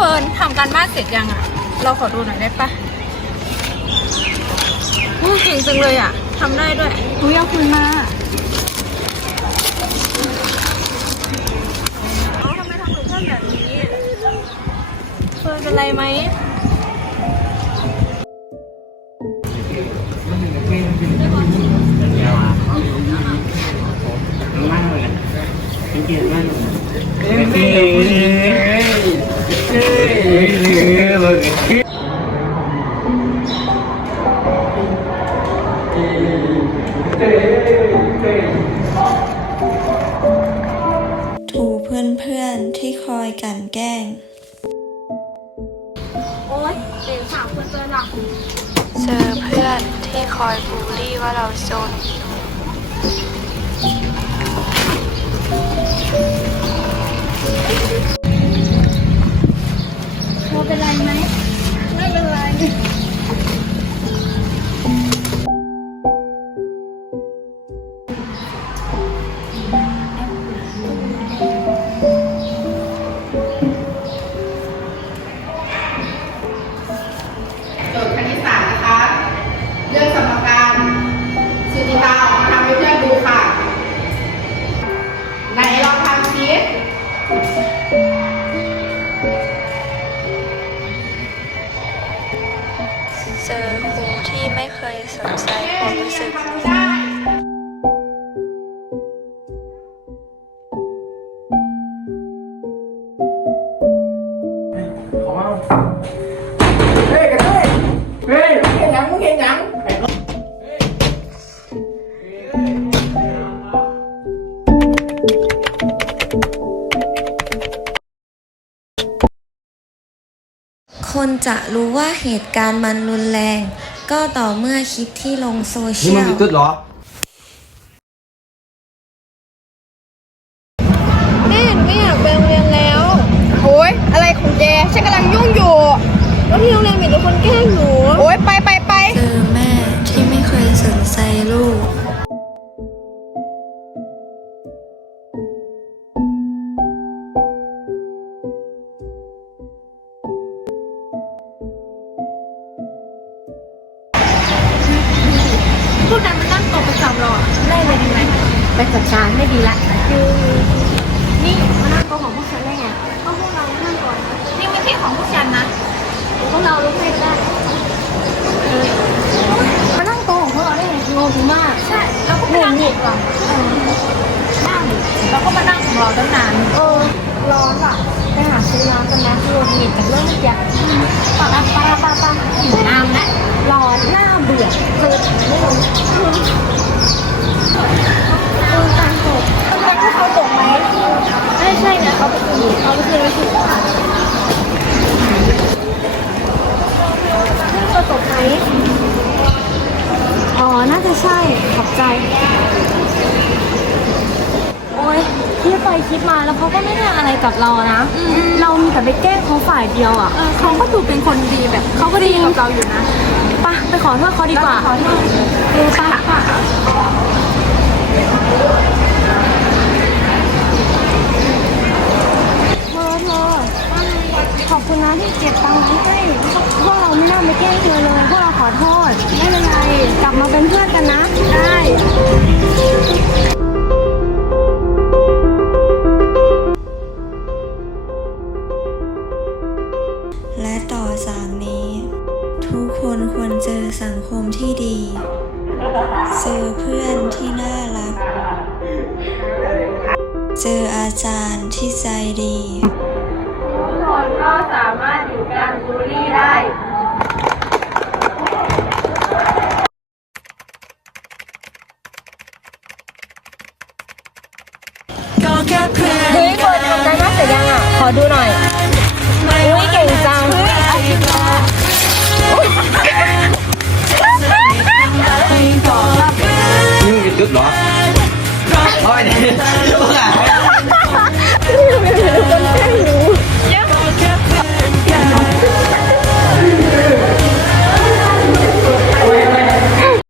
การบ้านเสร็จยังอะ เราขอดูหน่อยได้ปะอู้เก่งจังเลยอะทำได้ด้วยหนูอยากคุยมาเอาทำไมทำกับเพื่อนแบบนี้ เฟิร์นเป็นไรไหม ถูเพื่อนๆที่คอยกลั่นแกล้ง โอ๊ยเด็กสาวเพื่อนเจอหลักเจอเพื่อนที่คอยบูลลี่ว่าเราจน เจอครูที่ไม่เคยสนใจความรู้สึกทำ คนจะรู้ว่าเหตุการณ์มันรุนแรง ก็ต่อเมื่อคลิปที่ลงโซเชีนี่ยมึงลมีตุ๊ดเหรอ ไหมไปจัดการให้ดีละนี่มานั่งโต๊ะของพวกฉันได้ไงก็พวกเรานั่งก่อนนะนี่ไม่ใช่ของพวกฉันนะพวกเราลุกไม่ได้มานั่งโต๊ะของพวกเราได้ไงงงมากใช่แล้วก็ไปนั่งของเราเออนั่งแล้วก็มานั่งของเราตั้งนานเออร้อนอะไปหาซื้อน้ำกันนะคือหงิดกับเรื่องเมื่อกี้ปะปะปะปะปะ หิวน้ำแล้ว ร้อนหน้าเบื่อเจอไม่รู้เออตามตกแล้วก็เขาตกไหมใช่ใช่ เนี่ยเขาไปคืนเขาไปคืนไปคืนเขาตกไหมอ๋อ น่าจะใช่ ขอบใจ โอ๊ยคิดไปคิดมาแล้วเขาก็ไม่ได้อะไรกับเรานะ เรามีแต่ไปแกล้งเขาฝ่ายเดียวอะ เออเขาก็ดูเป็นคนดีแบบเขาก็ดีกับเราอยู่นะไปไปขอโทษเขาดีกว่า ขอโทษเออไปเธอเธอขอบคุณนะที่ เก็บตังค์ไว้ให้พวกเราไม่น่าไปแกล้งเธอเลยพวกเราขอโทษ ไม่เป็นไร กลับมาเป็นเพื่อนกันนะ ได้ และต่อจากนี้ ทุกคนควรเจอสังคมที่ดี เจอเพื่อนที่น่ารัก เจออาจารย์ที่ใจดี ทุกคนก็สามารถอยู่การบูลลี่ได้เฮ้ยเฟิร์นทำได้มากเสร็จยังอะ ขอดูหน่อย